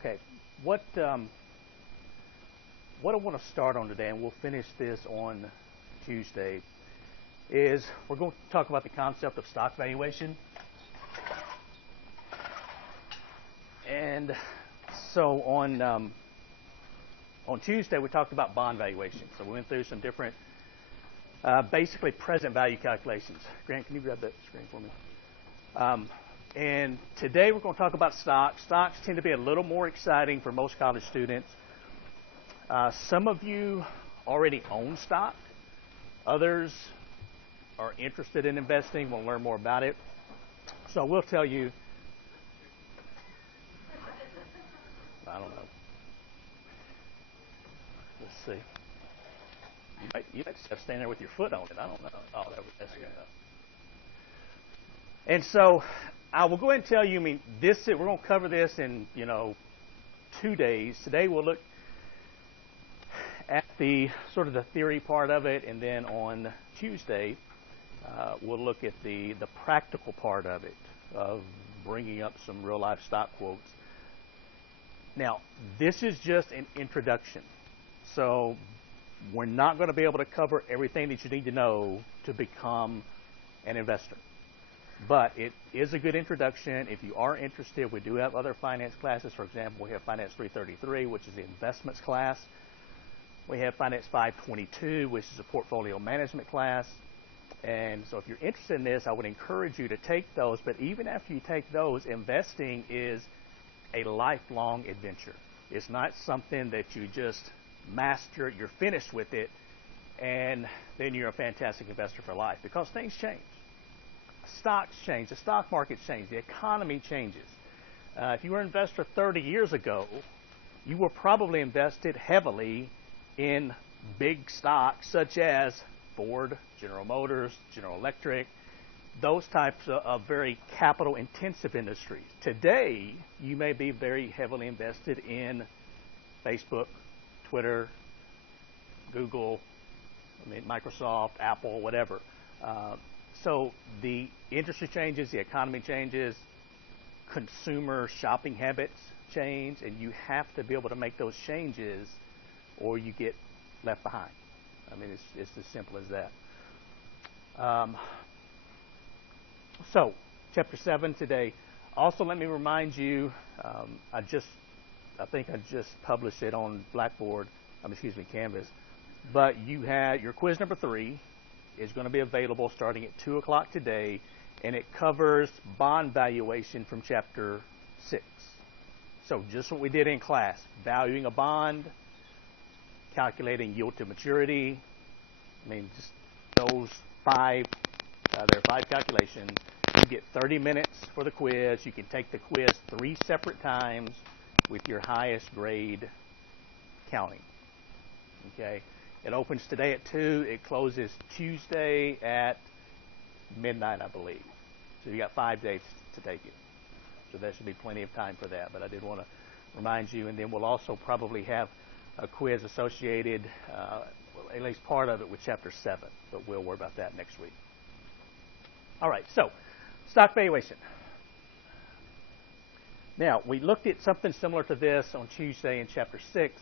Okay, what what I want to start on today, and we'll finish this on Tuesday, is we're going to talk about the concept of stock valuation. And so on Tuesday we talked about bond valuation. So we went through some different, basically present value calculations. Grant, can you grab that screen for me? And today we're going to talk about stocks. Stocks tend to be a little more exciting for most college students. Some of you already own stock. Others are interested in investing, want to learn more about it. So we'll tell you, I don't know. Let's see. You might just have to stand there with your foot on it. I don't know. Oh, that's good enough. And so I will go ahead and tell you, we're going to cover this in, 2 days. Today we'll look at the sort of the theory part of it, and then on Tuesday we'll look at the practical part of it, of bringing up some real life stock quotes. Now, this is just an introduction, so we're not going to be able to cover everything that you need to know to become an investor. But it is a good introduction. If you are interested, we do have other finance classes. For example, we have Finance 333, which is the investments class. We have Finance 522, which is a portfolio management class. And so if you're interested in this, I would encourage you to take those. But even after you take those, investing is a lifelong adventure. It's not something that you just master, you're finished with it, and then you're a fantastic investor for life, because things change. Stocks change, the stock market changes, the economy changes. If you were an investor 30 years ago, you were probably invested heavily in big stocks such as Ford, General Motors, General Electric, those types of very capital intensive industries. Today, you may be very heavily invested in Facebook, Twitter, Google, Microsoft, Apple, whatever. So the industry changes, the economy changes, consumer shopping habits change, and you have to be able to make those changes or you get left behind. It's as simple as that. So, chapter 7 today. Also, let me remind you, I think I just published it on Blackboard, Canvas. But you had your quiz number 3 is going to be available starting at 2 o'clock today, and it covers bond valuation from chapter 6. So just what we did in class, valuing a bond, calculating yield to maturity. Just those 5, there are 5 calculations. You get 30 minutes for the quiz. You can take the quiz 3 separate times with your highest grade counting. Okay? It opens today at 2. It closes Tuesday at midnight, I believe. So you got 5 days to take it. So there should be plenty of time for that. But I did want to remind you. And then we'll also probably have a quiz associated, at least part of it, with Chapter 7. But we'll worry about that next week. All right, so stock valuation. Now, we looked at something similar to this on Tuesday in Chapter 6.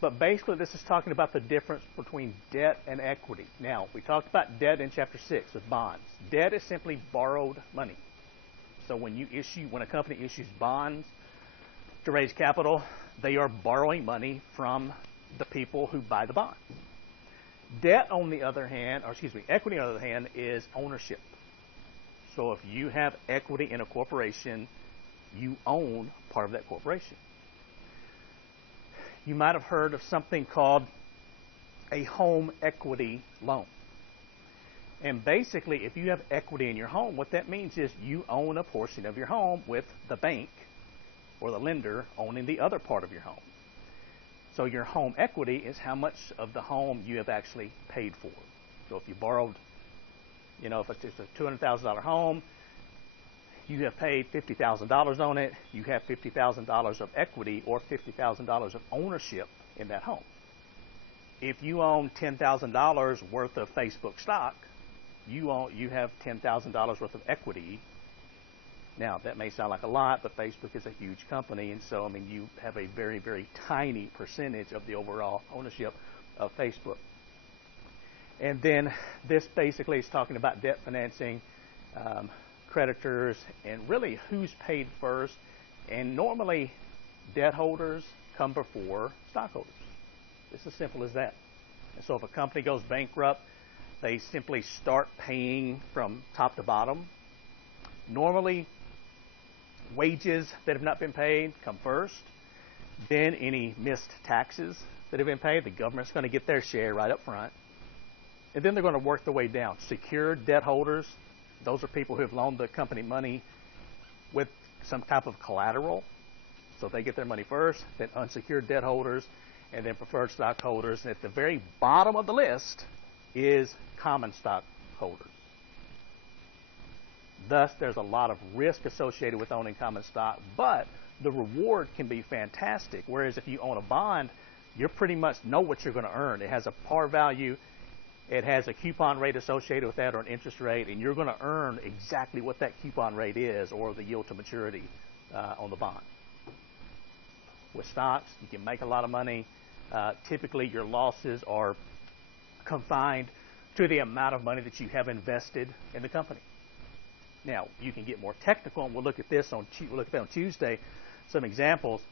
But basically, this is talking about the difference between debt and equity. Now, we talked about debt in Chapter 6 with bonds. Debt is simply borrowed money. So when a company issues bonds to raise capital, they are borrowing money from the people who buy the bonds. Equity on the other hand, is ownership. So if you have equity in a corporation, you own part of that corporation. You might have heard of something called a home equity loan. And basically, if you have equity in your home, what that means is you own a portion of your home with the bank or the lender owning the other part of your home. So your home equity is how much of the home you have actually paid for. So if you borrowed, if it's just a $200,000 home, you have paid $50,000 on it, you have $50,000 of equity or $50,000 of ownership in that home. If you own $10,000 worth of Facebook stock, you have $10,000 worth of equity Now, that may sound like a lot, but Facebook is a huge company, and so, I mean, you have a very, very tiny percentage of the overall ownership of Facebook. And then this basically is talking about debt financing, creditors, and really who's paid first. And normally, debt holders come before stockholders. It's as simple as that. And so if a company goes bankrupt, they simply start paying from top to bottom. Normally, wages that have not been paid come first. Then any missed taxes that have been paid, the government's going to get their share right up front. And then they're going to work their way down. Secured debt holders, those are people who have loaned the company money with some type of collateral. So they get their money first, then unsecured debt holders, and then preferred stockholders. And at the very bottom of the list is common stockholders. Thus, there's a lot of risk associated with owning common stock, but the reward can be fantastic. Whereas if you own a bond, you pretty much know what you're going to earn. It has a par value. It has a coupon rate associated with that or an interest rate, and you're going to earn exactly what that coupon rate is or the yield to maturity on the bond. With stocks, you can make a lot of money. Typically, your losses are confined to the amount of money that you have invested in the company. Now, you can get more technical, and we'll look at this on Tuesday, some examples.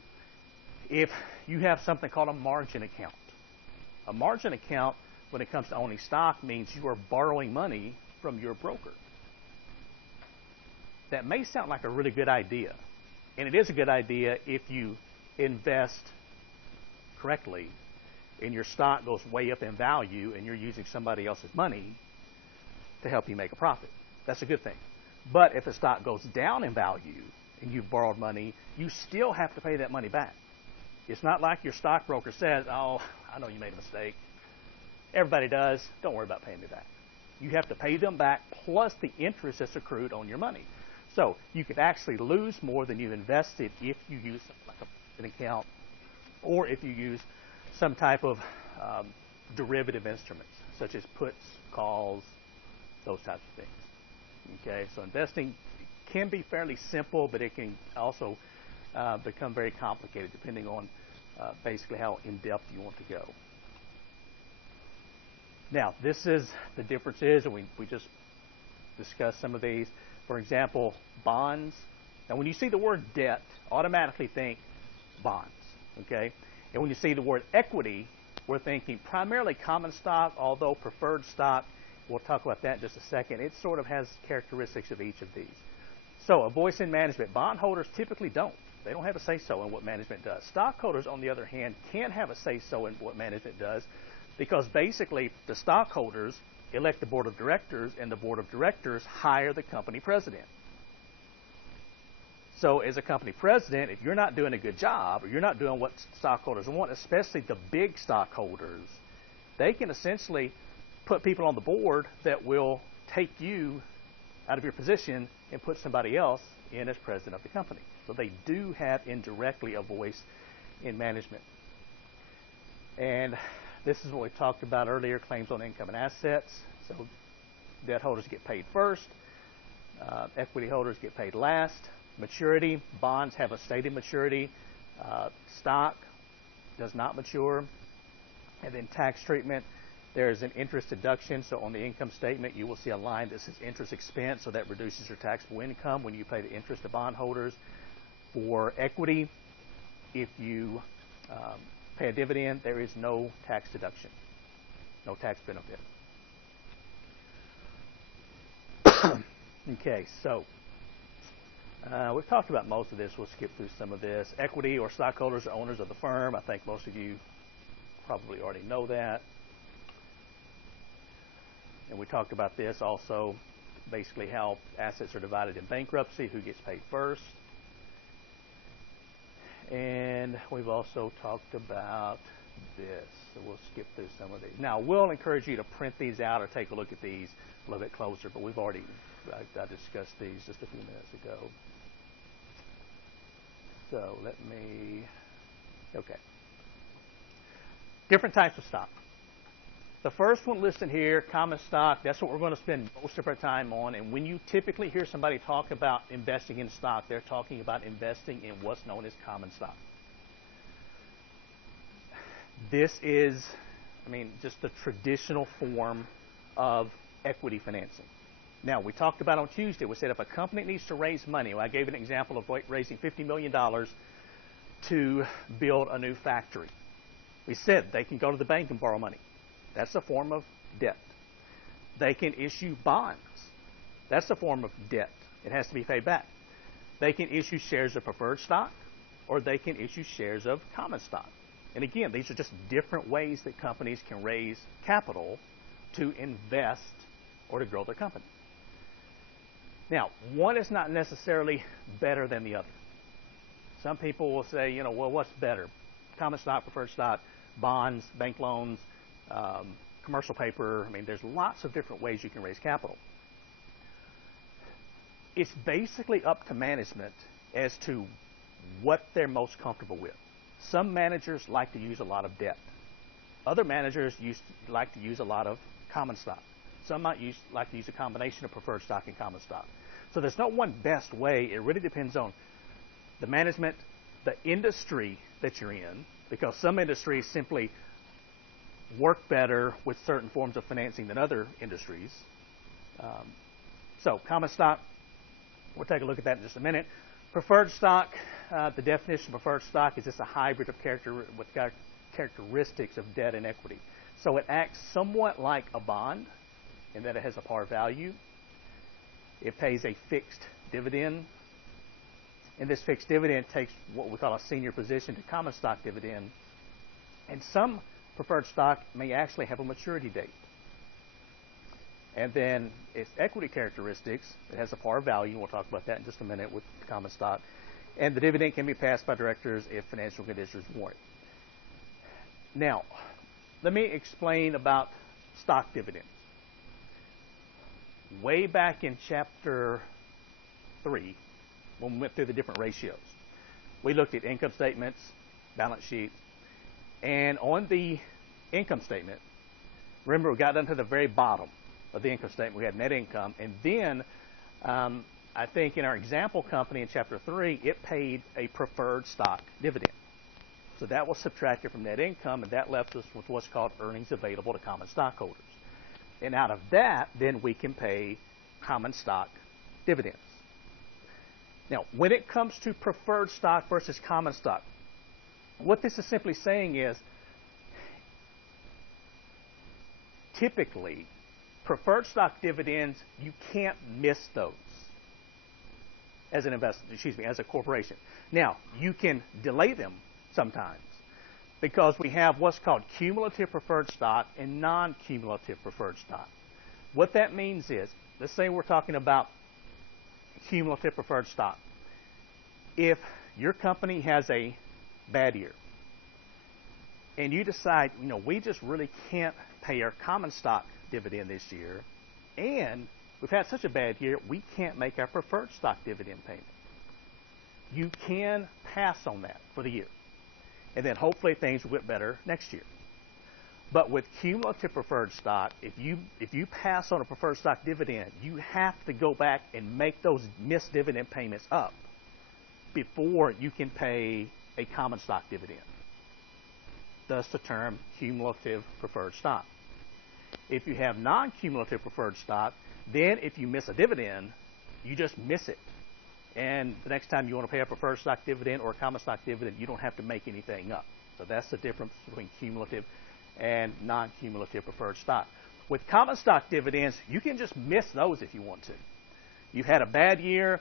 If you have something called a margin account, a margin account, when it comes to owning stock, means you are borrowing money from your broker. That may sound like a really good idea, and it is a good idea if you invest correctly and your stock goes way up in value and you're using somebody else's money to help you make a profit. That's a good thing. But if the stock goes down in value and you've borrowed money, you still have to pay that money back. It's not like your stockbroker says, oh, I know you made a mistake. Everybody does. Don't worry about paying me back. You have to pay them back plus the interest that's accrued on your money. So you could actually lose more than you've invested if you use something like an account or if you use some type of derivative instruments, such as puts, calls, those types of things. Okay, so investing can be fairly simple, but it can also become very complicated depending on basically how in-depth you want to go. Now, this is the differences, and we just discussed some of these. For example, bonds. Now, when you see the word debt, automatically think bonds, okay? And when you see the word equity, we're thinking primarily common stock, although preferred stock, we'll talk about that in just a second. It sort of has characteristics of each of these. So, a voice in management. Bondholders typically don't. They don't have a say-so in what management does. Stockholders, on the other hand, can have a say-so in what management does, because basically the stockholders elect the board of directors, and the board of directors hire the company president. So as a company president, if you're not doing a good job or you're not doing what stockholders want, especially the big stockholders, they can essentially put people on the board that will take you out of your position and put somebody else in as president of the company. So they do have indirectly a voice in management. And this is what we talked about earlier, claims on income and assets. So debt holders get paid first. Equity holders get paid last. Maturity, bonds have a stated maturity. Stock does not mature. And then tax treatment, there's an interest deduction. So on the income statement, you will see a line that says interest expense. So that reduces your taxable income when you pay the interest to bondholders. For equity, if you pay a dividend, there is no tax deduction, no tax benefit. Okay, so we've talked about most of this. We'll skip through some of this. Equity or stockholders are owners of the firm. I think most of you probably already know that. And we talked about this also, basically how assets are divided in bankruptcy, who gets paid first. And we've also talked about this, so we'll skip through some of these. Now, we'll encourage you to print these out or take a look at these a little bit closer, but we've already I discussed these just a few minutes ago. So okay. Different types of stock. The first one listed here, common stock, that's what we're going to spend most of our time on. And when you typically hear somebody talk about investing in stock, they're talking about investing in what's known as common stock. This is, just the traditional form of equity financing. Now, we talked about on Tuesday, we said if a company needs to raise money, well, I gave an example of raising $50 million to build a new factory. We said they can go to the bank and borrow money. That's a form of debt. They can issue bonds. That's a form of debt. It has to be paid back. They can issue shares of preferred stock, or they can issue shares of common stock. And again, these are just different ways that companies can raise capital to invest or to grow their company. Now, one is not necessarily better than the other. Some people will say, well, what's better? Common stock, preferred stock, bonds, bank loans, commercial paper. There's lots of different ways you can raise capital. It's basically up to management as to what they're most comfortable with. Some managers like to use a lot of debt. Other managers like to use a lot of common stock. Some might like to use a combination of preferred stock and common stock. So there's no one best way. It really depends on the management, the industry that you're in, because some industries simply work better with certain forms of financing than other industries. So common stock, we'll take a look at that in just a minute. Preferred stock, the definition of preferred stock is just a hybrid of characteristics of debt and equity. So it acts somewhat like a bond in that it has a par value. It pays a fixed dividend. And this fixed dividend takes what we call a senior position to common stock dividend. And some preferred stock may actually have a maturity date. And then its equity characteristics, it has a par value, and we'll talk about that in just a minute with common stock. And the dividend can be passed by directors if financial conditions warrant. Now, let me explain about stock dividends. Way back in chapter 3, when we went through the different ratios, we looked at income statements, balance sheet, and on the income statement, remember we got down to the very bottom of the income statement. We had net income, and then I think in our example company in chapter 3, it paid a preferred stock dividend. So that was subtracted from net income, and that left us with what's called earnings available to common stockholders. And out of that, then we can pay common stock dividends. Now, when it comes to preferred stock versus common stock, what this is simply saying is typically preferred stock dividends, you can't miss those as an as a corporation. Now, you can delay them sometimes because we have what's called cumulative preferred stock and non-cumulative preferred stock. What that means is, let's say we're talking about cumulative preferred stock. If your company has a bad year and you decide, we just really can't pay our common stock dividend this year, and we've had such a bad year, we can't make our preferred stock dividend payment. You can pass on that for the year, and then hopefully things will get better next year. But with cumulative preferred stock, if you pass on a preferred stock dividend, you have to go back and make those missed dividend payments up before you can pay a common stock dividend. Thus the term cumulative preferred stock. If you have non-cumulative preferred stock, then if you miss a dividend, you just miss it. And the next time you want to pay a preferred stock dividend or a common stock dividend, you don't have to make anything up. So that's the difference between cumulative and non-cumulative preferred stock. With common stock dividends, you can just miss those if you want to. You've had a bad year,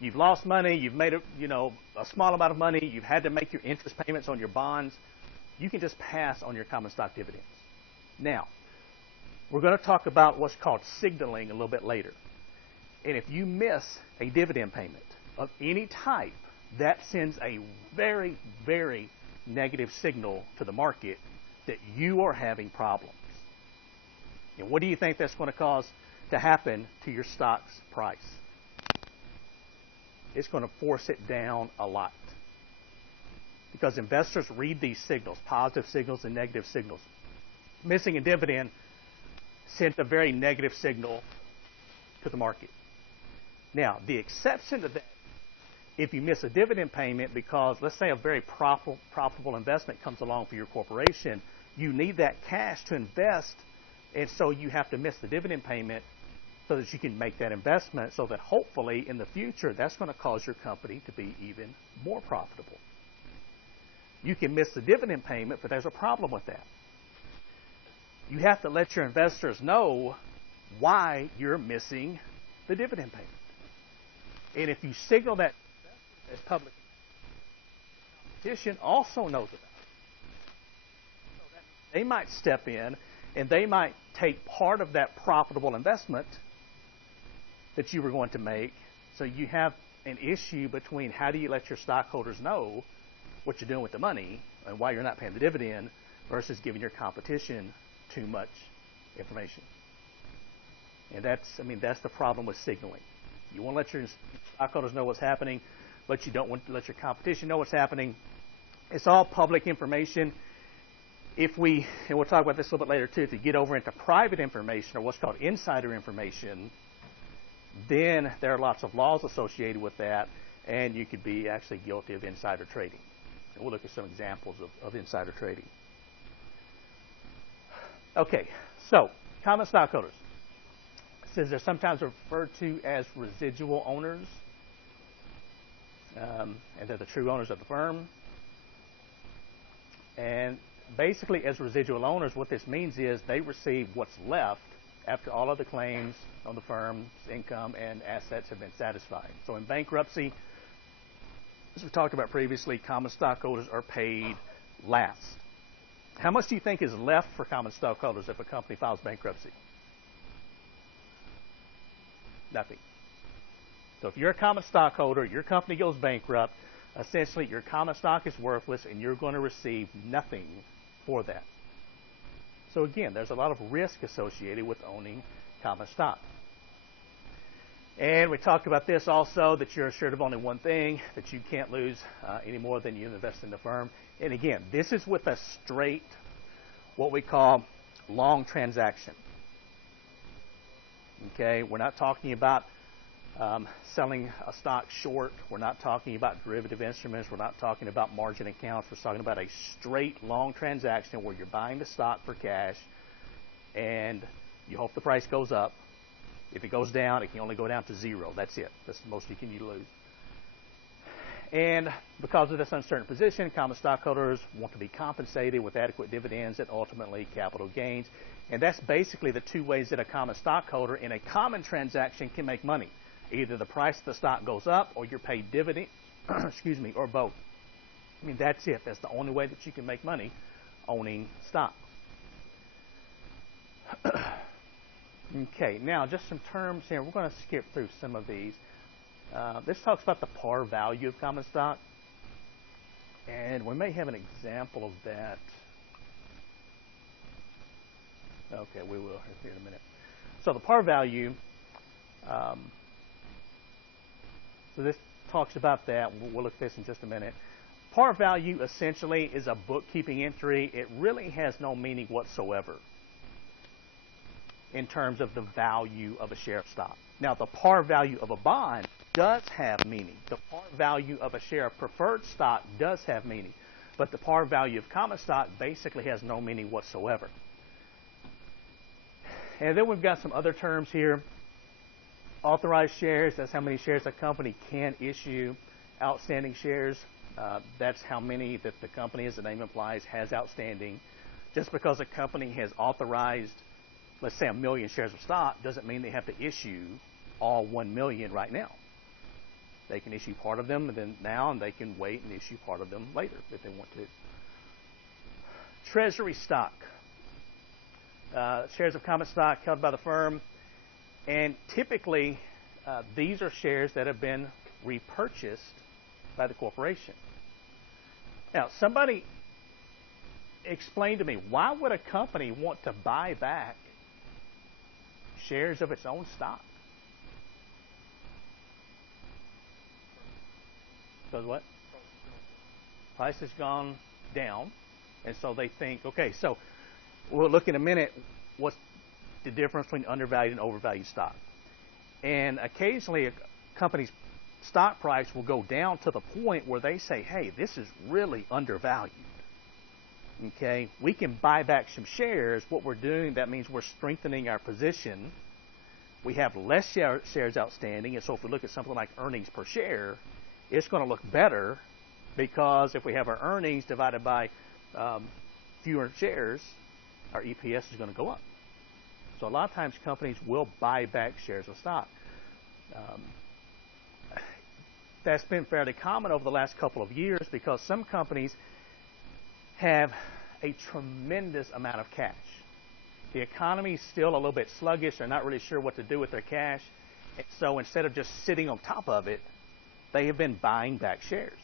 you've lost money, you've made a small amount of money, you've had to make your interest payments on your bonds. You can just pass on your common stock dividends. Now, we're going to talk about what's called signaling a little bit later. And if you miss a dividend payment of any type, that sends a very, very negative signal to the market that you are having problems. And what do you think that's going to cause to happen to your stock's price? It's going to force it down a lot. Because investors read these signals, positive signals and negative signals. Missing a dividend sent a very negative signal to the market. Now, the exception to that, if you miss a dividend payment because, let's say, a very profitable investment comes along for your corporation, you need that cash to invest, and so you have to miss the dividend payment so that you can make that investment, so that hopefully in the future that's going to cause your company to be even more profitable. You can miss the dividend payment, but there's a problem with that. You have to let your investors know why you're missing the dividend payment. And if you signal that as public, competition also knows about it. So that they might step in and they might take part of that profitable investment that you were going to make. So you have an issue between how do you let your stockholders know what you're doing with the money and why you're not paying the dividend versus giving your competition too much information. And that's the problem with signaling. You want to let your stockholders know what's happening, but you don't want to let your competition know what's happening. It's all public information. And we'll talk about this a little bit later too, if you get over into private information or what's called insider information, then there are lots of laws associated with that, and you could be actually guilty of insider trading. And we'll look at some examples of insider trading. Okay, so common stockholders. It says they're sometimes referred to as residual owners, and they're the true owners of the firm. And basically, as residual owners, what this means is they receive what's left after all of the claims on the firm's income and assets have been satisfied. So in bankruptcy, as we talked about previously, common stockholders are paid last. How much do you think is left for common stockholders if a company files bankruptcy? Nothing. So if you're a common stockholder, your company goes bankrupt, essentially your common stock is worthless and you're going to receive nothing for that. So again, there's a lot of risk associated with owning common stock. And we talked about this also, that you're assured of only one thing, that you can't lose any more than you invest in the firm. And again, this is with a straight, what we call long transaction. Okay, we're not talking about selling a stock short. We're not talking about derivative instruments. We're not talking about margin accounts. We're talking about a straight long transaction where you're buying the stock for cash and you hope the price goes up. If it goes down, it can only go down to zero. That's it. That's the most you can lose. And because of this uncertain position, common stockholders want to be compensated with adequate dividends and ultimately capital gains. And that's basically the two ways that a common stockholder in a common transaction can make money. Either the price of the stock goes up or you're paid dividends, or both. I mean, that's it. That's the only way that you can make money owning stocks. Okay, now just some terms here. We're going to skip through some of these. This talks about the par value of common stock. And we may have an example of that. Okay, we will here in a minute. So the par value, so this talks about that. We'll look at this in just a minute. Par value essentially is a bookkeeping entry. It really has no meaning whatsoever in terms of the value of a share of stock. Now, the par value of a bond does have meaning. The par value of a share of preferred stock does have meaning. But the par value of common stock basically has no meaning whatsoever. And then we've got some other terms here. Authorized shares, that's how many shares a company can issue. Outstanding shares, that's how many that the company, as the name implies, has outstanding. Just because a company has authorized, let's say, 1 million shares of stock, doesn't mean they have to issue all 1 million right now. They can issue part of them and they can wait and issue part of them later if they want to. Treasury stock. Shares of common stock held by the firm. And typically, these are shares that have been repurchased by the corporation. Now, somebody explain to me, why would a company want to buy back shares of its own stock? Because what? Price has gone down. And so they think, okay, so we'll look in a minute what's the difference between undervalued and overvalued stock. And occasionally a company's stock price will go down to the point where they say, hey, this is really undervalued. Okay, we can buy back some shares. What we're doing, that means we're strengthening our position. We have less shares outstanding, and so if we look at something like earnings per share, it's going to look better because if we have our earnings divided by fewer shares, our EPS is going to go up. So a lot of times companies will buy back shares of stock. That's been fairly common over the last couple of years because some companies have a tremendous amount of cash. The economy is still a little bit sluggish. They're not really sure what to do with their cash. And so instead of just sitting on top of it, they have been buying back shares.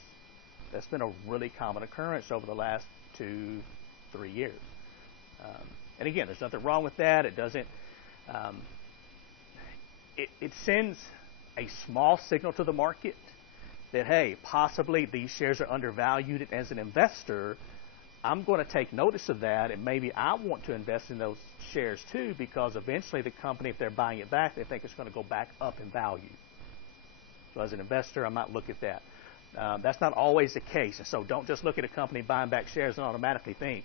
That's been a really common occurrence over the last 2-3 years. And again, there's nothing wrong with that. It doesn't. It sends a small signal to the market that, hey, possibly these shares are undervalued. And as an investor, I'm going to take notice of that, and maybe I want to invest in those shares too, because eventually the company, if they're buying it back, they think it's going to go back up in value. So as an investor, I might look at that. That's not always the case. And so don't just look at a company buying back shares and automatically think,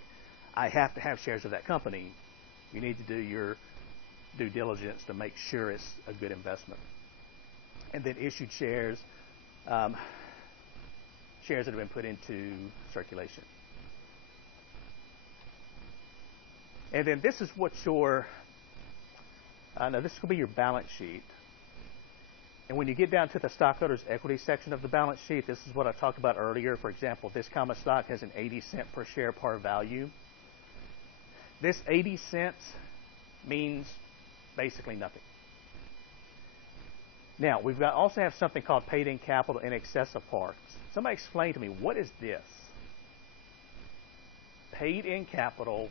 I have to have shares of that company. You need to do your due diligence to make sure it's a good investment. And then issued shares, shares that have been put into circulation. And then this is what your, now this will be your balance sheet. And when you get down to the stockholders' equity section of the balance sheet, this is what I talked about earlier. For example, this common stock has an 80-cent per share par value. This 80 cents means basically nothing. Now, we've got also have something called paid-in capital in excess of par. Somebody explain to me, what is this? Paid-in capital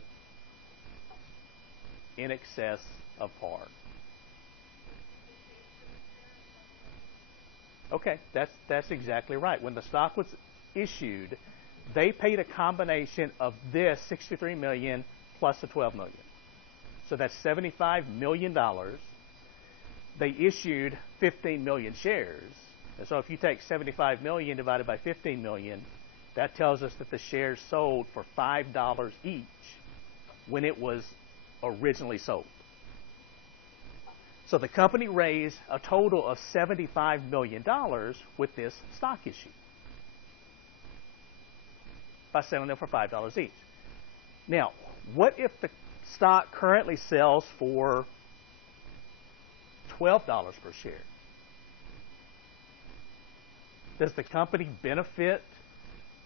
in excess of par. Okay, that's exactly right. When the stock was issued, they paid a combination of this $63 million plus the $12 million. So that's $75 million. They issued 15 million shares. And so if you take 75 million divided by 15 million, that tells us that the shares sold for $5 each when it was originally sold. So the company raised a total of $75 million with this stock issue by selling them for $5 each. Now, what if the stock currently sells for $12 per share? Does the company benefit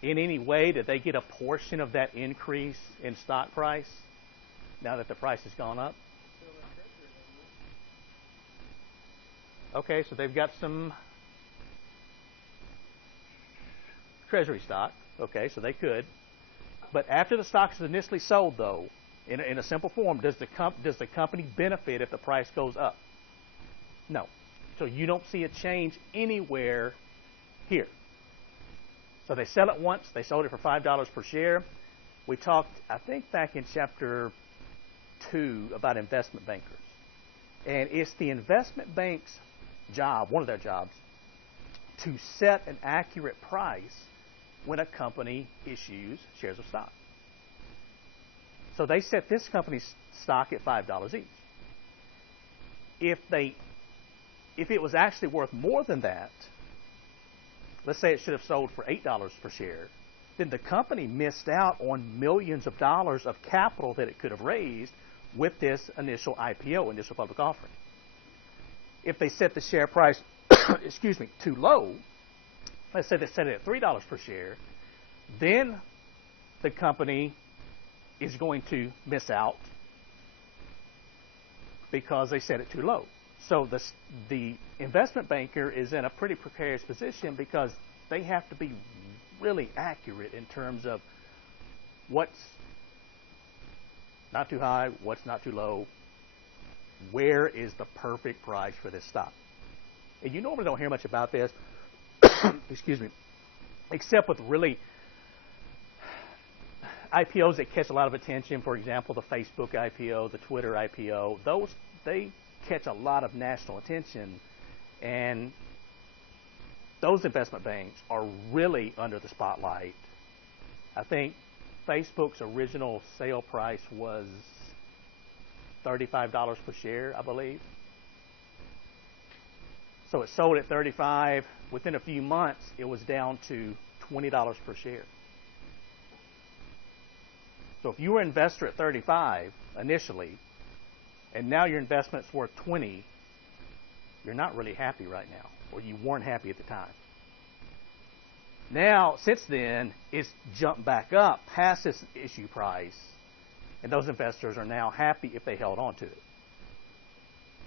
in any way? Did they get a portion of that increase in stock price now that the price has gone up? Okay, so they've got some treasury stock. Okay, so they could. But after the stock is initially sold, though, in a simple form, does the company benefit if the price goes up? No. So you don't see a change anywhere here. So they sell it once. They sold it for $5 per share. We talked, I think, back in chapter 2 about investment bankers. And it's the investment bank's job, one of their jobs, to set an accurate price when a company issues shares of stock. So they set this company's stock at $5 each. If it was actually worth more than that, let's say it should have sold for $8 per share, then the company missed out on millions of dollars of capital that it could have raised with this initial IPO, initial public offering. If they set the share price, excuse me, too low, let's say they set it at $3 per share, then the company is going to miss out because they set it too low. So the investment banker is in a pretty precarious position because they have to be really accurate in terms of what's not too high, what's not too low, where is the perfect price for this stock. And you normally don't hear much about this, excuse me, except with really IPOs that catch a lot of attention, for example, the Facebook IPO, the Twitter IPO, they catch a lot of national attention, and those investment banks are really under the spotlight. I think Facebook's original sale price was $35 per share, I believe. So it sold at $35. Within a few months, it was down to $20 per share. So if you were an investor at 35 initially, and now your investment's worth 20, you're not really happy right now, or you weren't happy at the time. Now, since then, it's jumped back up past this issue price, and those investors are now happy if they held on to it.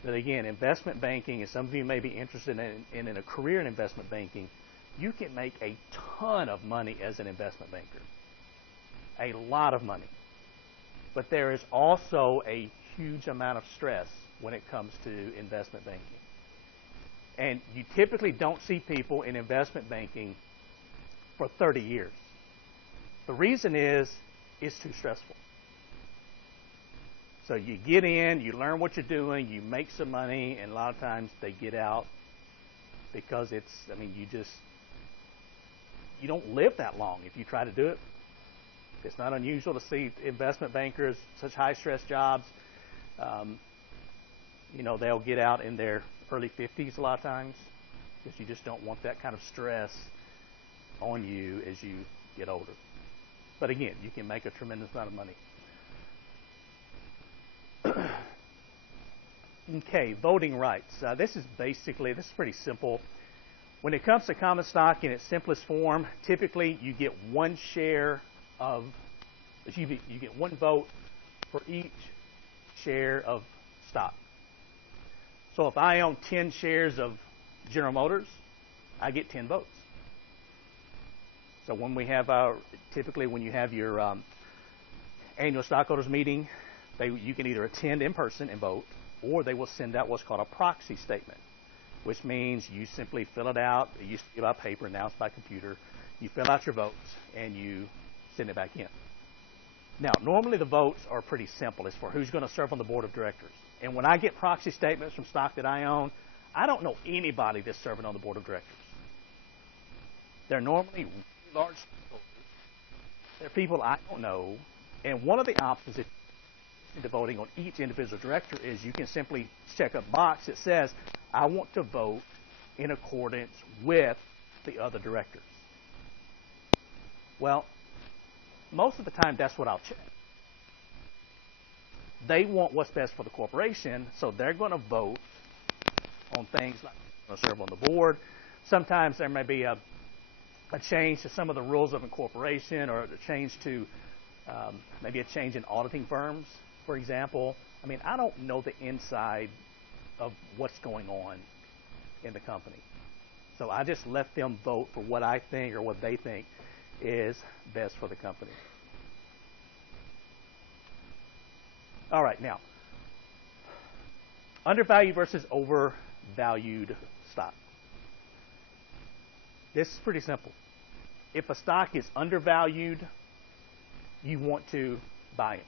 But again, investment banking, and some of you may be interested in a career in investment banking, you can make a ton of money as an investment banker. A lot of money. But there is also a huge amount of stress when it comes to investment banking. And you typically don't see people in investment banking for 30 years. The reason is it's too stressful. So you get in, you learn what you're doing, you make some money, and a lot of times they get out because you don't live that long if you try to do it. It's not unusual to see investment bankers, such high stress jobs. They'll get out in their early 50s a lot of times because you just don't want that kind of stress on you as you get older. But again, you can make a tremendous amount of money. Okay, voting rights. This is pretty simple. When it comes to common stock in its simplest form, typically you get one vote for each share of stock. So if I own 10 shares of General Motors, I get 10 votes. So when you have your annual stockholders meeting, you can either attend in person and vote, or they will send out what's called a proxy statement, which means you simply fill it out. It used to be by paper, now it's by computer. You fill out your votes, and you send it back in. Now, normally the votes are pretty simple as for who's going to serve on the board of directors. And when I get proxy statements from stock that I own, I don't know anybody that's serving on the board of directors. They're normally really large stockholders. They're people I don't know. And one of the options into voting on each individual director is you can simply check a box that says, I want to vote in accordance with the other directors. Well, most of the time that's what I'll check. They want what's best for the corporation, so they're going to vote on things like going to serve on the board. Sometimes there may be a change to some of the rules of incorporation, or a change to maybe a change in auditing firms, for example. I don't know the inside of what's going on in the company. So I just let them vote for what I think or what they think is best for the company. All right, now, undervalued versus overvalued stock. This is pretty simple. If a stock is undervalued, you want to buy it.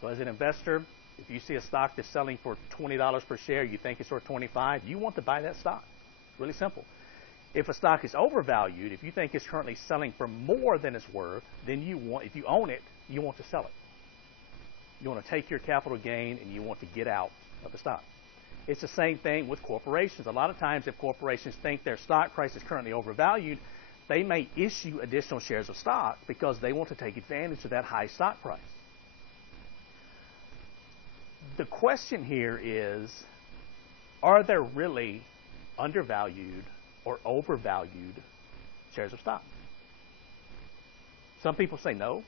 So as an investor, if you see a stock that's selling for $20 per share, you think it's worth $25, you want to buy that stock. It's really simple. If a stock is overvalued, if you think it's currently selling for more than it's worth, then if you own it, you want to sell it. You want to take your capital gain and you want to get out of the stock. It's the same thing with corporations. A lot of times if corporations think their stock price is currently overvalued, they may issue additional shares of stock because they want to take advantage of that high stock price. The question here is, are there really undervalued or overvalued shares of stock? Some people say no.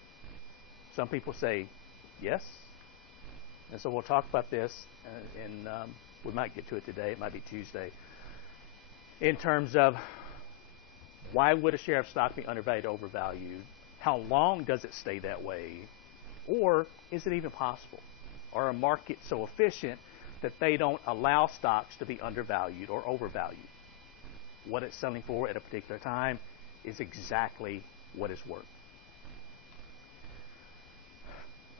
Some people say yes. And so we'll talk about this, and we might get to it today. It might be Tuesday. In terms of why would a share of stock be undervalued or overvalued? How long does it stay that way? Or is it even possible? Are a market so efficient that they don't allow stocks to be undervalued or overvalued? What it's selling for at a particular time is exactly what it's worth.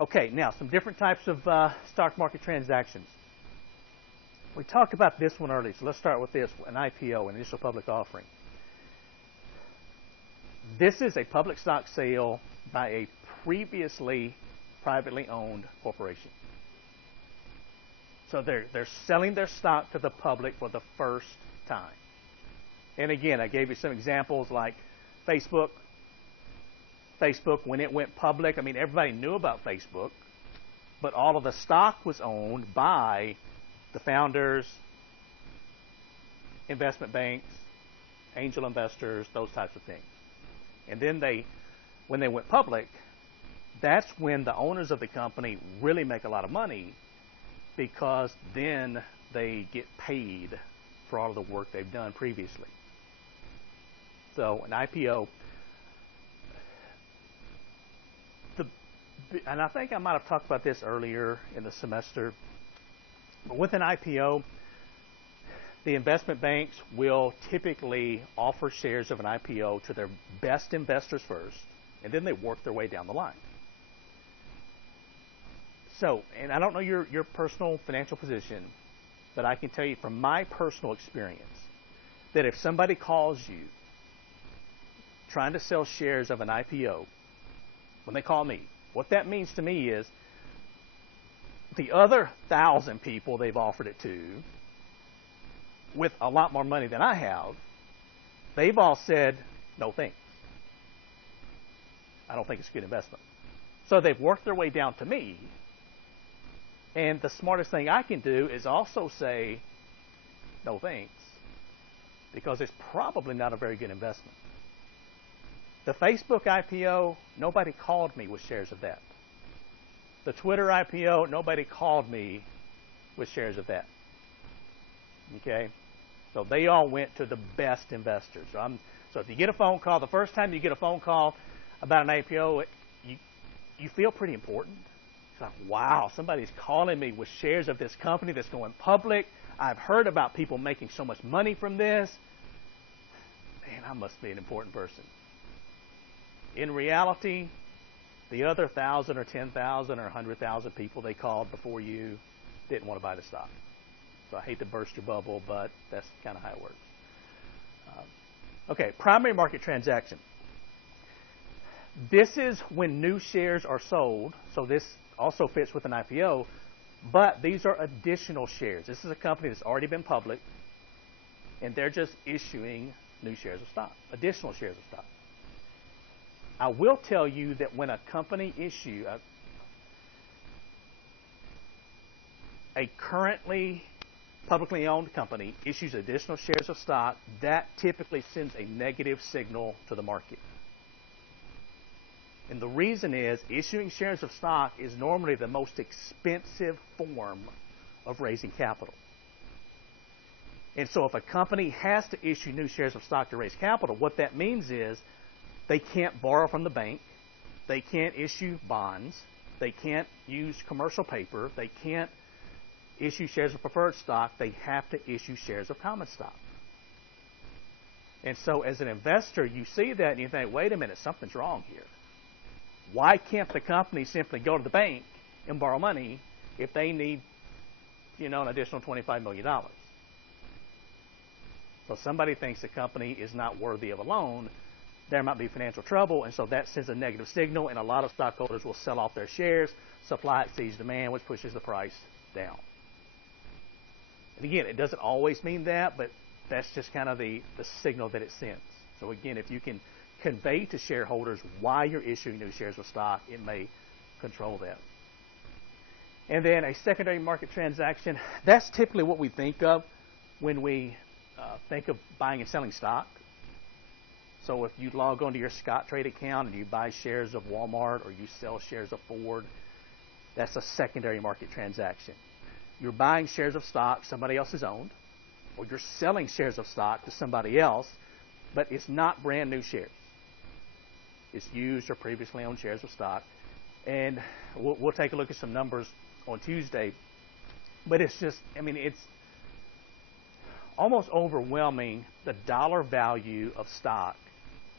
Okay, now some different types of stock market transactions. We talked about this one earlier, so let's start with this, an IPO, an initial public offering. This is a public stock sale by a previously privately owned corporation. So they're selling their stock to the public for the first time. And again, I gave you some examples like Facebook. Facebook, when it went public, I mean, everybody knew about Facebook, but all of the stock was owned by the founders, investment banks, angel investors, those types of things. And then when they went public, that's when the owners of the company really make a lot of money, because then they get paid for all of the work they've done previously. So an IPO, and I think I might have talked about this earlier in the semester, but with an IPO, the investment banks will typically offer shares of an IPO to their best investors first, and then they work their way down the line. So, and I don't know your personal financial position, but I can tell you from my personal experience that if somebody calls you trying to sell shares of an IPO, when they call me, what that means to me is the other 1,000 people they've offered it to, with a lot more money than I have, they've all said, no thanks. I don't think it's a good investment. So they've worked their way down to me, and the smartest thing I can do is also say, no thanks, because it's probably not a very good investment. The Facebook IPO, nobody called me with shares of that. The Twitter IPO, nobody called me with shares of that. Okay? So they all went to the best investors. So if you get a phone call, the first time you get a phone call about an IPO, you feel pretty important. It's like, wow, somebody's calling me with shares of this company that's going public. I've heard about people making so much money from this. Man, I must be an important person. In reality, the other 1,000 or 10,000 or 100,000 people they called before you didn't want to buy the stock. So I hate to burst your bubble, but that's kind of how it works. Okay, primary market transaction. This is when new shares are sold. So this also fits with an IPO, but these are additional shares. This is a company that's already been public, and they're just issuing new shares of stock, additional shares of stock. I will tell you that when a company a currently publicly owned company issues additional shares of stock, that typically sends a negative signal to the market. And the reason is issuing shares of stock is normally the most expensive form of raising capital. And so if a company has to issue new shares of stock to raise capital, what that means is they can't borrow from the bank. They can't issue bonds. They can't use commercial paper. They can't issue shares of preferred stock. They have to issue shares of common stock. And so as an investor, you see that and you think, wait a minute, something's wrong here. Why can't the company simply go to the bank and borrow money if they need, an additional $25 million? So somebody thinks the company is not worthy of a loan. There might be financial trouble, and so that sends a negative signal, and a lot of stockholders will sell off their shares. Supply exceeds demand, which pushes the price down. And again, it doesn't always mean that, but that's just kind of the signal that it sends. So again, if you can convey to shareholders why you're issuing new shares of stock, it may control that. And then a secondary market transaction, that's typically what we think of when we think of buying and selling stock. So if you log onto your Scottrade account and you buy shares of Walmart or you sell shares of Ford, that's a secondary market transaction. You're buying shares of stock somebody else has owned, or you're selling shares of stock to somebody else, but it's not brand new shares. It's used or previously owned shares of stock. And we'll take a look at some numbers on Tuesday, but it's just, it's almost overwhelming the dollar value of stock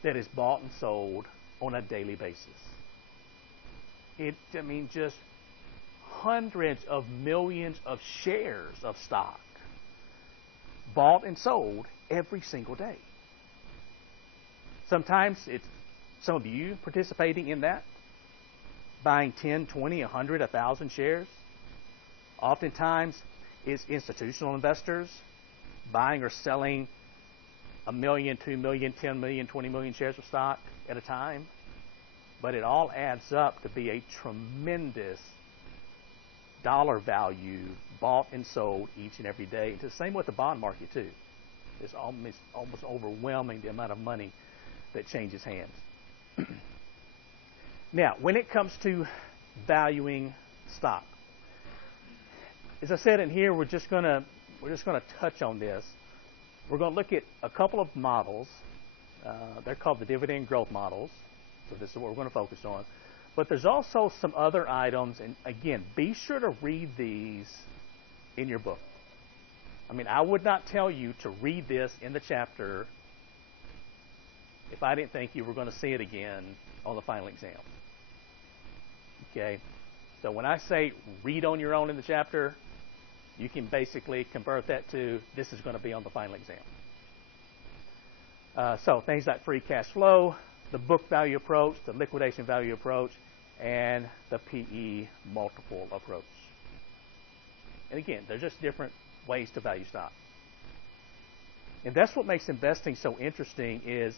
that is bought and sold on a daily basis. I mean, just hundreds of millions of shares of stock bought and sold every single day. Sometimes it's some of you participating in that, buying 10, 20, 100, 1,000 shares. Oftentimes it's institutional investors buying or selling 1 million, 2 million, 10 million, 20 million shares of stock at a time. But it all adds up to be a tremendous dollar value bought and sold each and every day. It's the same with the bond market too. It's almost overwhelming the amount of money that changes hands. Now, when it comes to valuing stock, as I said in here, we're just going to touch on this. We're going to look at a couple of models. They're called the dividend growth models. So this is what we're going to focus on. But there's also some other items, and again, be sure to read these in your book. I mean, I would not tell you to read this in the chapter if I didn't think you were going to see it again on the final exam. Okay? So when I say read on your own in the chapter, you can basically convert that to this is going to be on the final exam. So things like free cash flow, the book value approach, the liquidation value approach, and the PE multiple approach. And again, they're just different ways to value stock. And that's what makes investing so interesting is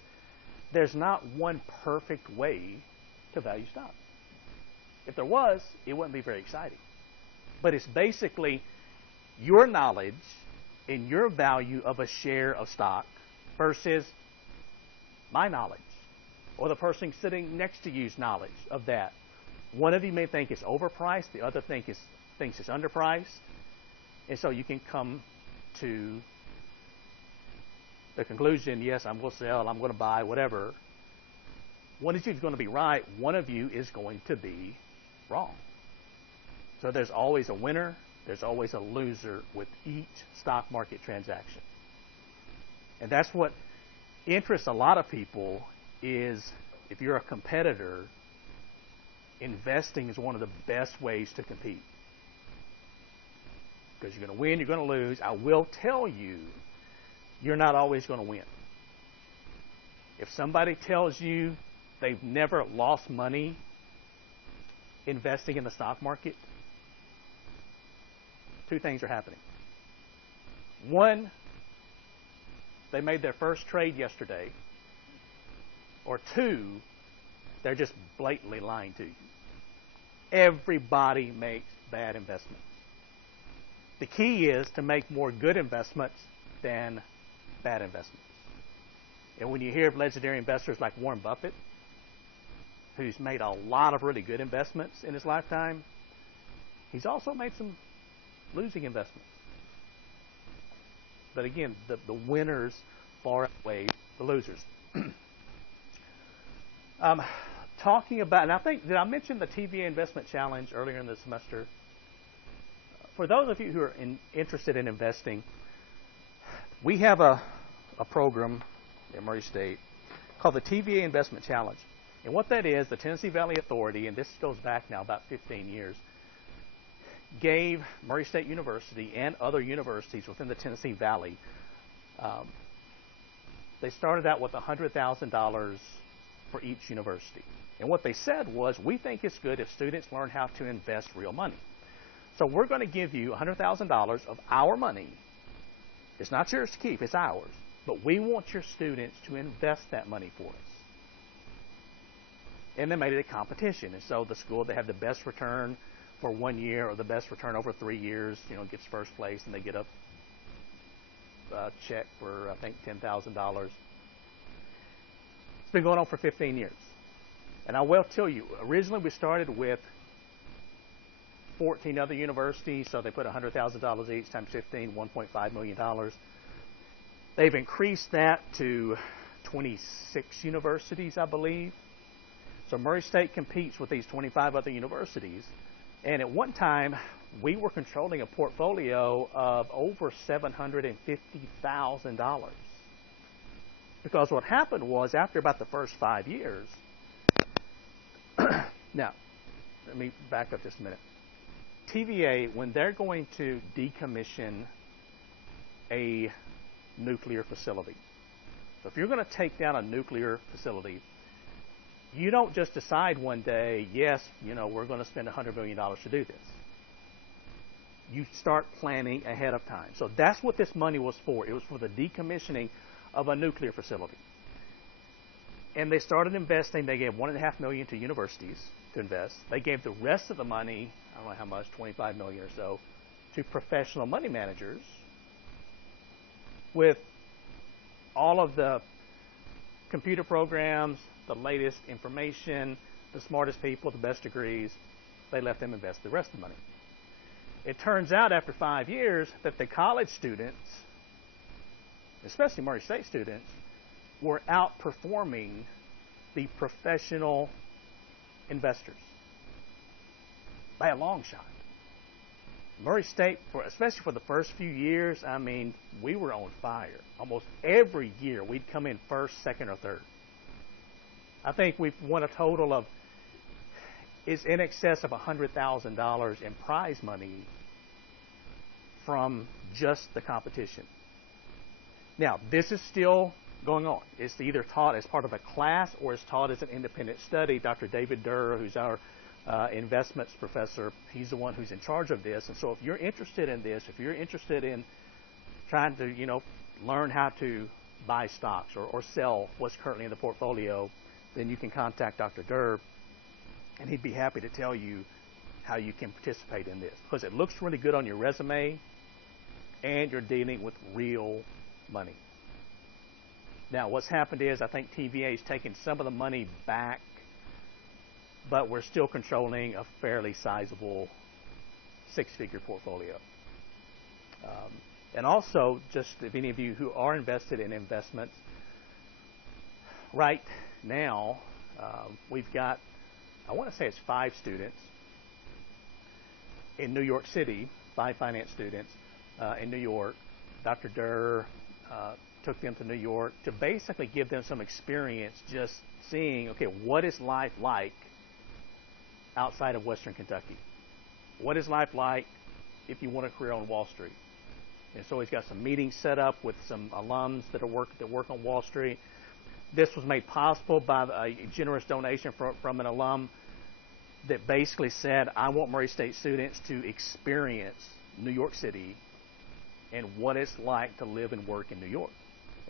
there's not one perfect way to value stock. If there was, it wouldn't be very exciting. But it's basically your knowledge and your value of a share of stock versus my knowledge or the person sitting next to you's knowledge of that. One of you may think it's overpriced, the other thinks it's underpriced, and so you can come to the conclusion, yes, I'm going to sell, I'm going to buy, whatever. One of you is going to be right, one of you is going to be wrong. So there's always a winner, there's always a loser with each stock market transaction. And that's what interests a lot of people is if you're a competitor, investing is one of the best ways to compete. Because you're going to win, you're going to lose. I will tell you, you're not always going to win. If somebody tells you they've never lost money investing in the stock market, two things are happening. One, they made their first trade yesterday. Or two, they're just blatantly lying to you. Everybody makes bad investments. The key is to make more good investments than bad investments. And when you hear of legendary investors like Warren Buffett, who's made a lot of really good investments in his lifetime, he's also made some losing investments. But again, the winners far outweigh the losers. Talking about, and I think, did I mention the TVA Investment Challenge earlier in the semester? For those of you who are interested in investing, we have a program at Murray State called the TVA Investment Challenge. And what that is, the Tennessee Valley Authority, and this goes back now about 15 years, gave Murray State University and other universities within the Tennessee Valley, they started out with $100,000 for each university. And what they said was, we think it's good if students learn how to invest real money. So we're going to give you $100,000 of our money. It's not yours to keep, it's ours. But we want your students to invest that money for us. And they made it a competition. And so the school that had the best return for 1 year or the best return over 3 years, gets first place, and they get a check for, I think, $10,000. It's been going on for 15 years. And I will tell you, originally we started with 14 other universities, so they put $100,000 each times 15, $1.5 million. They've increased that to 26 universities, I believe. So Murray State competes with these 25 other universities. And at one time, we were controlling a portfolio of over $750,000. Because what happened was, after about the first 5 years, now, let me back up just a minute. TVA, when they're going to decommission a nuclear facility, so if you're going to take down a nuclear facility, you don't just decide one day, yes, we're going to spend $100 million to do this. You start planning ahead of time. So that's what this money was for. It was for the decommissioning of a nuclear facility. And they started investing. They gave $1.5 million to universities to invest. They gave the rest of the money, I don't know how much, $25 million or so, to professional money managers with all of the computer programs, the latest information, the smartest people, the best degrees. They let them invest the rest of the money. It turns out after 5 years that the college students, especially Murray State students, were outperforming the professional investors by a long shot. Murray State, especially for the first few years, we were on fire. Almost every year we'd come in first, second, or third. I think we've won a total of, is in excess of $100,000 in prize money from just the competition. Now, this is still going on. It's either taught as part of a class or it's taught as an independent study. Dr. David Durr, who's our investments professor, he's the one who's in charge of this. And so if you're interested in this, if you're interested in trying to, learn how to buy stocks or sell what's currently in the portfolio, then you can contact Dr. Durr, and he'd be happy to tell you how you can participate in this. Because it looks really good on your resume, and you're dealing with real money. Now, what's happened is I think TVA has taken some of the money back, but we're still controlling a fairly sizable six-figure portfolio. And also, just if any of you who are invested in investments, right now we've got, I want to say it's 5 students in New York City, 5 finance students in New York. Dr. Durr took them to New York to basically give them some experience just seeing, okay, what is life like outside of Western Kentucky? What is life like if you want a career on Wall Street? And so he's got some meetings set up with some alums that work on Wall Street. This was made possible by a generous donation from an alum that basically said, I want Murray State students to experience New York City and what it's like to live and work in New York.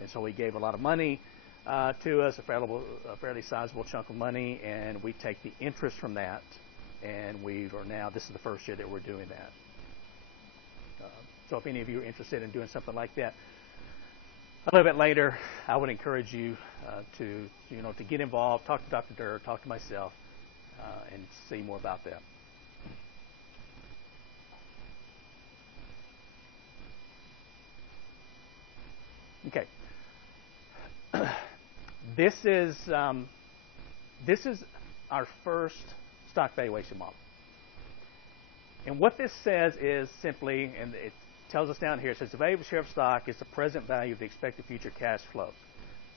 And so he gave a lot of money to us, a fairly sizable chunk of money, and we take the interest from that. And this is the first year that we're doing that. So if any of you are interested in doing something like that, a little bit later, I would encourage you to get involved, talk to Dr. Durr, talk to myself, and see more about that. Okay. This is our first stock valuation model. And what this says is simply, and it tells us down here, it says the value of a share of stock is the present value of the expected future cash flows.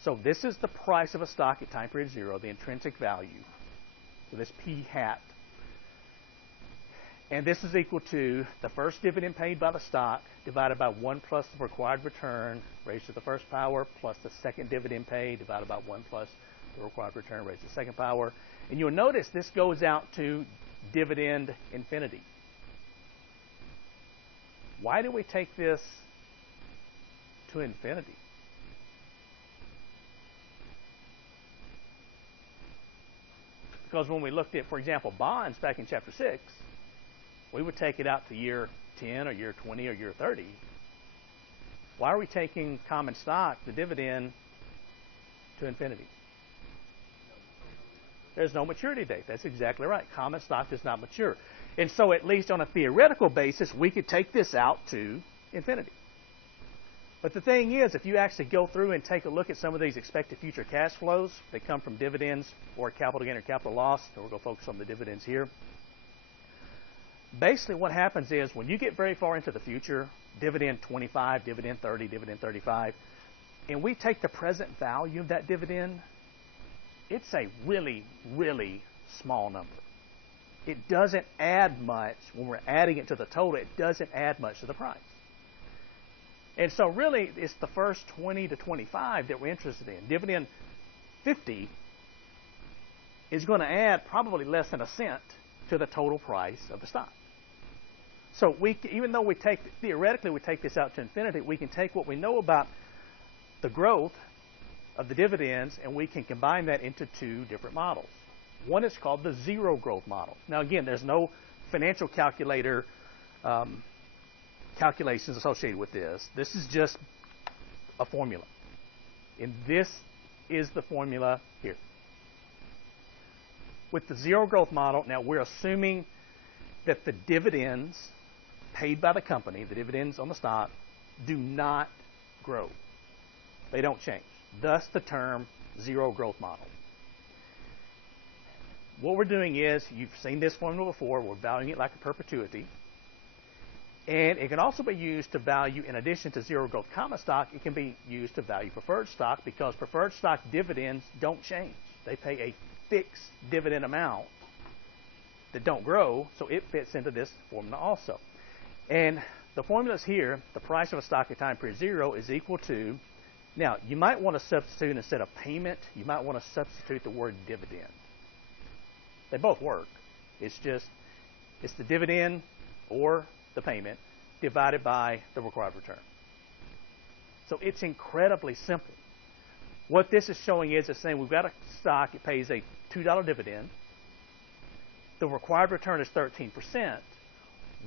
So this is the price of a stock at time period 0, the intrinsic value. So this P hat. And this is equal to the first dividend paid by the stock divided by 1 plus the required return raised to the first power plus the second dividend paid divided by 1 plus the required return raised to the second power. And you'll notice this goes out to dividend infinity. Why do we take this to infinity? Because when we looked at, for example, bonds back in Chapter 6, we would take it out to year 10 or year 20 or year 30. Why are we taking common stock, the dividend, to infinity? There's no maturity date. That's exactly right. Common stock does not mature. And so at least on a theoretical basis, we could take this out to infinity. But the thing is, if you actually go through and take a look at some of these expected future cash flows that come from dividends or capital gain or capital loss, so we're going to focus on the dividends here. Basically what happens is when you get very far into the future, dividend 25, dividend 30, dividend 35, and we take the present value of that dividend, it's a really, really small number. it doesn't add much. When we're adding it to the total, it doesn't add much to the price. And so really, it's the first 20 to 25 that we're interested in. Dividend 50 is going to add probably less than a cent to the total price of the stock. So even though theoretically we take this out to infinity, we can take what we know about the growth of the dividends and we can combine that into two different models. One is called the zero growth model. Now again, there's no financial calculator calculations associated with this. This is just a formula. And this is the formula here. With the zero growth model, now we're assuming that the dividends paid by the company, the dividends on the stock, do not grow. They don't change. Thus the term zero growth model. What we're doing is, you've seen this formula before, we're valuing it like a perpetuity. And it can also be used to value, in addition to zero growth common stock, it can be used to value preferred stock because preferred stock dividends don't change. They pay a fixed dividend amount that don't grow, so it fits into this formula also. And the formula's here. The price of a stock at time period 0 is equal to, now you might want to substitute instead of payment, you might want to substitute the word dividend. They both work. It's the dividend or the payment divided by the required return. So it's incredibly simple. What this is showing is it's saying we've got a stock, it pays a $2 dividend. The required return is 13%.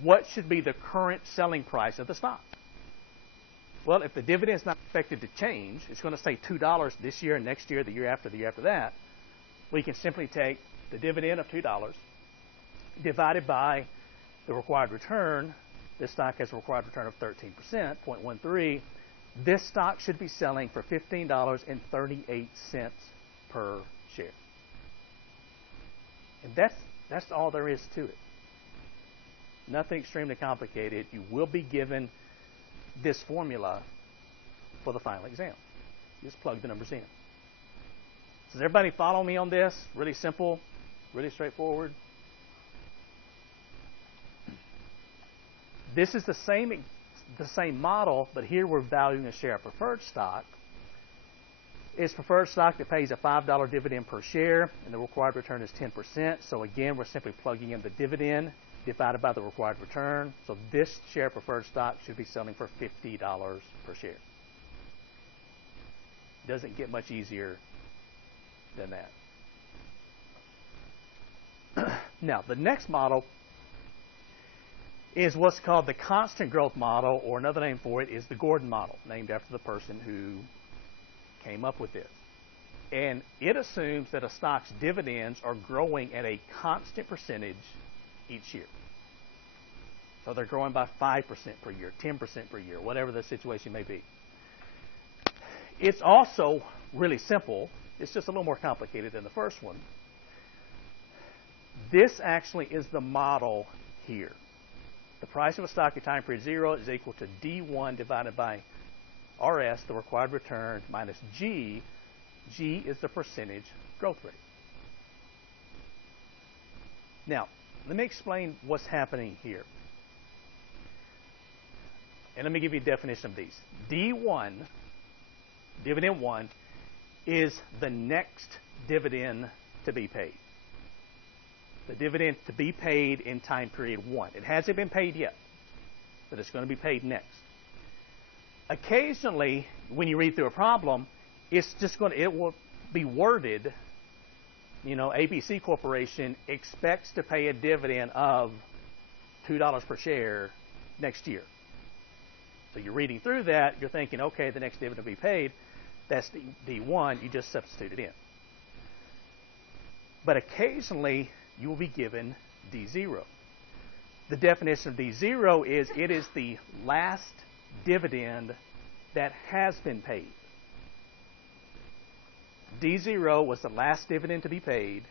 What should be the current selling price of the stock? Well, if the dividend is not expected to change, it's going to say $2 this year, next year, the year after that. We can simply take the dividend of $2 divided by the required return. This stock has a required return of 13%, 0.13. This stock should be selling for $15.38 per share. And that's all there is to it. Nothing extremely complicated. You will be given this formula for the final exam. You just plug the numbers in. Does everybody follow me on this? Really simple, really straightforward. This is the same model, but here we're valuing a share of preferred stock. It's preferred stock that pays a $5 dividend per share, and the required return is 10%. So again, we're simply plugging in the dividend divided by the required return. So this share of preferred stock should be selling for $50 per share. Doesn't get much easier than that. Now, the next model is what's called the constant growth model, or another name for it is the Gordon model, named after the person who came up with this. And it assumes that a stock's dividends are growing at a constant percentage each year. So they're growing by 5% per year, 10% per year, whatever the situation may be. It's also really simple. It's just a little more complicated than the first one. This actually is the model here. The price of a stock at time period 0 is equal to D1 divided by RS, the required return, minus G. G is the percentage growth rate. Now, let me explain what's happening here. And let me give you a definition of these. D1, dividend 1, is the next dividend to be paid. The dividend to be paid in time period 1. It hasn't been paid yet, but it's going to be paid next. Occasionally, when you read through a problem, it will be worded, ABC Corporation expects to pay a dividend of $2 per share next year. So you're reading through that, you're thinking, okay, the next dividend will be paid. That's D1, you just substitute it in. But occasionally, you will be given D0. The definition of D0 is it is the last dividend that has been paid. D0 was the last dividend to be paid.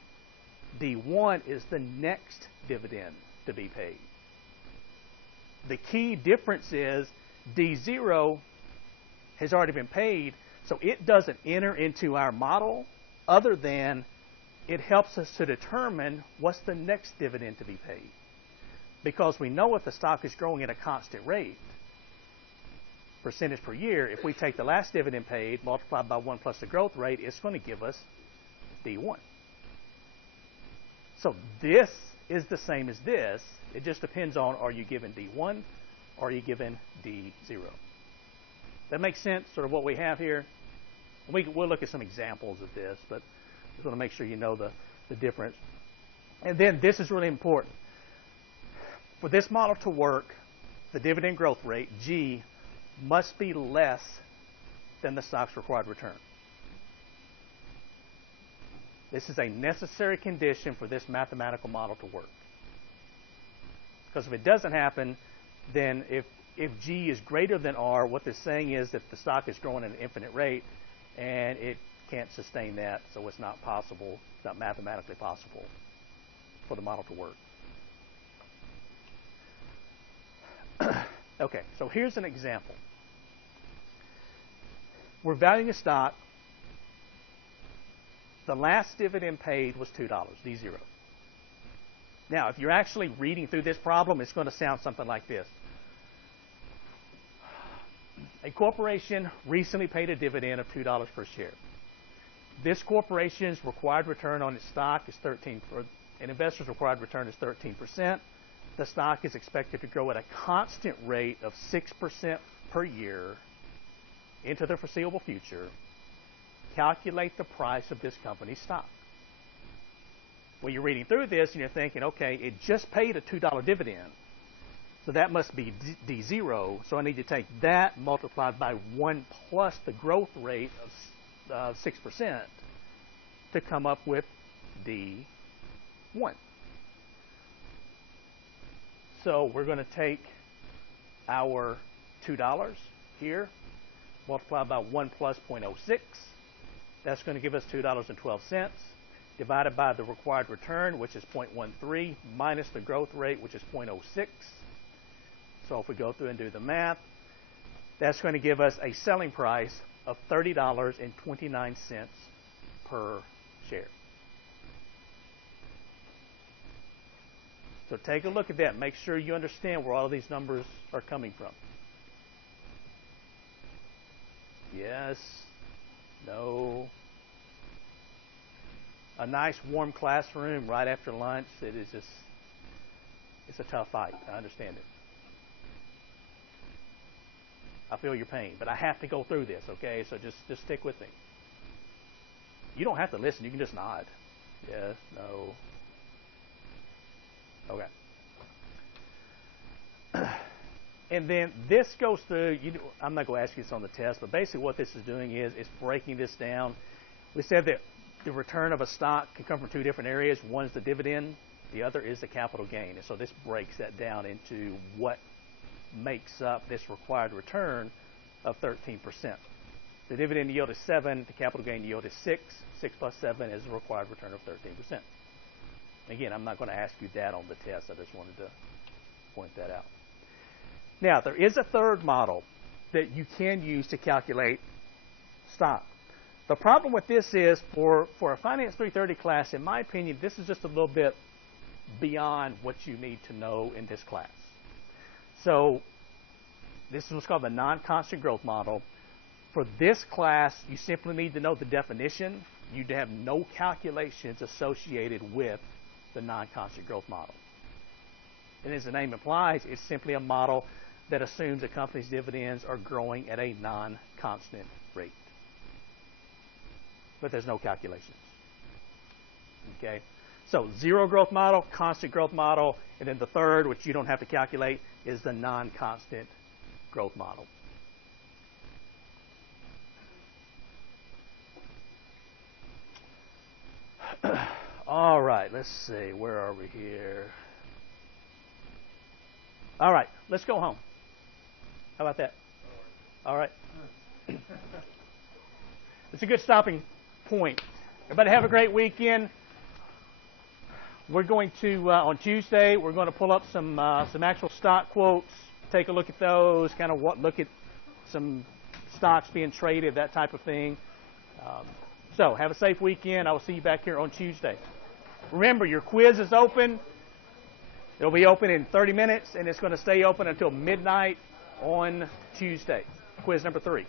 D1 is the next dividend to be paid. The key difference is D0 has already been paid, so it doesn't enter into our model other than it helps us to determine what's the next dividend to be paid. Because we know if the stock is growing at a constant rate, percentage per year, if we take the last dividend paid multiplied by 1 plus the growth rate, it's going to give us D1. So this is the same as this. It just depends on, are you given D1 or are you given D0? That makes sense, sort of what we have here? We'll look at some examples of this, but just want to make sure you know the difference. And then this is really important. For this model to work, the dividend growth rate, G, must be less than the stock's required return. This is a necessary condition for this mathematical model to work. Because if it doesn't happen, then if G is greater than R, what they're saying is that the stock is growing at an infinite rate, and it can't sustain that, so it's not possible, it's not mathematically possible for the model to work. Okay, so here's an example. We're valuing a stock. The last dividend paid was $2, D0. Now, if you're actually reading through this problem, it's going to sound something like this. A corporation recently paid a dividend of $2 per share. This corporation's required return on its stock is an investor's required return is 13%. The stock is expected to grow at a constant rate of 6% per year into the foreseeable future. Calculate the price of this company's stock. Well, you're reading through this and you're thinking, okay, it just paid a $2 dividend. So that must be D0. So I need to take that multiplied by 1 plus the growth rate of 6% to come up with D1. So we're going to take our $2 here, multiplied by 1 plus 0.06. That's going to give us $2.12, divided by the required return, which is 0.13, minus the growth rate, which is 0.06. So if we go through and do the math, that's going to give us a selling price of $30.29 per share. So take a look at that. Make sure you understand where all of these numbers are coming from. Yes. No. A nice warm classroom right after lunch. It's a tough fight. I understand it. I feel your pain, but I have to go through this, okay? So just stick with me. You don't have to listen. You can just nod. Yes, no. Okay. And then this goes through, I'm not going to ask you this on the test, but basically what this is doing is breaking this down. We said that the return of a stock can come from two different areas. One is the dividend. The other is the capital gain. And so this breaks that down into what makes up this required return of 13%. The dividend yield is 7. The capital gain yield is 6. 6 plus 7 is a required return of 13%. Again, I'm not going to ask you that on the test. I just wanted to point that out. Now, there is a third model that you can use to calculate stock. The problem with this is, for a Finance 330 class, in my opinion, this is just a little bit beyond what you need to know in this class. So this is what's called the non-constant growth model. For this class, you simply need to know the definition. You have no calculations associated with the non-constant growth model. And as the name implies, it's simply a model that assumes a company's dividends are growing at a non-constant rate. But there's no calculations. Okay? So zero growth model, constant growth model, and then the third, which you don't have to calculate, is the non-constant growth model. All right, let's see. Where are we here? All right, let's go home. How about that? All right. It's a good stopping point. Everybody have a great weekend. We're going to, on Tuesday, we're going to pull up some actual stock quotes, take a look at those, look at some stocks being traded, that type of thing. So have a safe weekend. I will see you back here on Tuesday. Remember, your quiz is open. It'll be open in 30 minutes, and it's going to stay open until midnight on Tuesday. Quiz number 3.